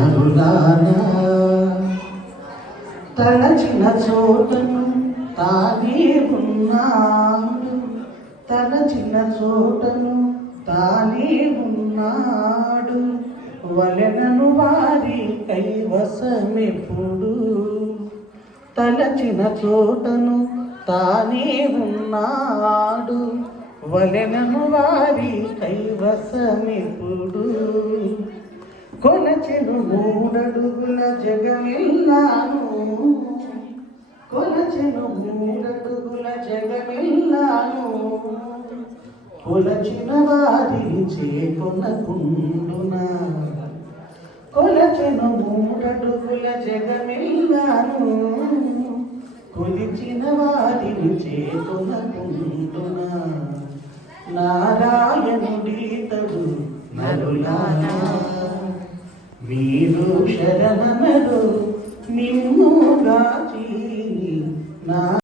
నరులారా తలచిన చోటను తానే ఉన్నాడు తలచిన చోటను తానే ఉన్నాడు వలెనను వారి కైవసమెప్పుడు తలచిన చోటను తానే ఉన్నాడు వలనను వారి కైవసమెప్పుడు. కొలచెను మూడడుగుల జగమిల్లాను కొలచెను మూడడుగుల జగమిల్లాను కొలచిన వారిని చేకొనకుండునా. కొలచెను మూడడుగుల జగమిల్లాను కొలిచిన వారిని చేకొనకుండునా. నారాయణుడీతడు నరులారా మీరు శరణమరు